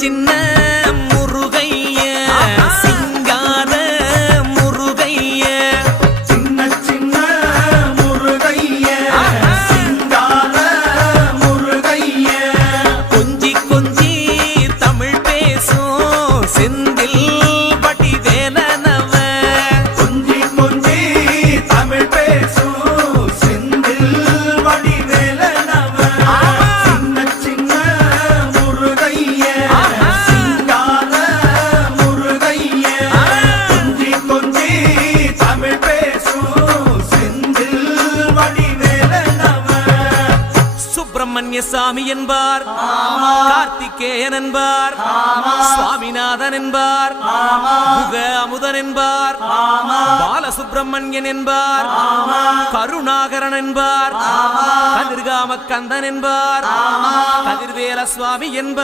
சின்ன முருகைய சிங்கார முருகைய சின்ன சின்ன முருகைய சிங்கார முருகைய கொஞ்சி கொஞ்சி தமிழ் பேசும் செந்தில் வடிவேலனவ கொஞ்சி கொஞ்சி தமிழ் பேசும் செந்தில் வடிவேலனவ சின்ன சின்ன முருகைய சிங்கார முருகைய கொஞ்சி கொஞ்சி தமிழ் பேசும் செந்தில் வடிவேலனவ சுப்பிரமணிய சாமி என்பார், கார்த்திகேயன் என்பார், சுவாமிநாதன் என்பார், முக அமுதன் என்பார், பாலசுப்பிரமணியன் என்பார், கருணாகரன் என்பார், கதிர்காம கந்தன் என்பார், கதிர்வேல சுவாமி என்பார்.